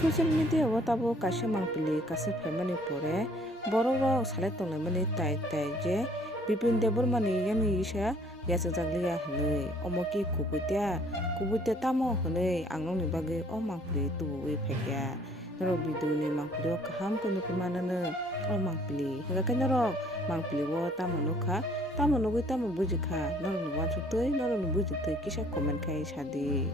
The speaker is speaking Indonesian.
social media o tabo kaisa mangpili kaisa family pore borok rok salai tonglaimani tai je Bipin Debbarma ni yani isa yachak liya hinui omo ki kubui tamo hinui ang ni bagui o mangpili tubuui phaikha norok video ni mangpili o kaham khe nukui manano o mangpili hingkha norok mangpili o tamo nukha tamo nugui tamo bujikha norok ni uansuk tui norok ni bujik tui kisa comment khai sadi.